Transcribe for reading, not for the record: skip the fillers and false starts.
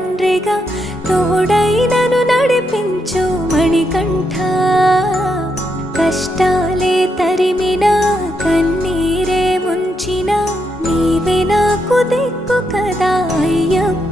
తండ్రిగా తోడై నన్ను నడిపించు మణికంఠ. కష్టాలే తరిమినా కన్నీరే ముంచిన నీవే నాకు దిక్కు కదా అయ్యప్ప.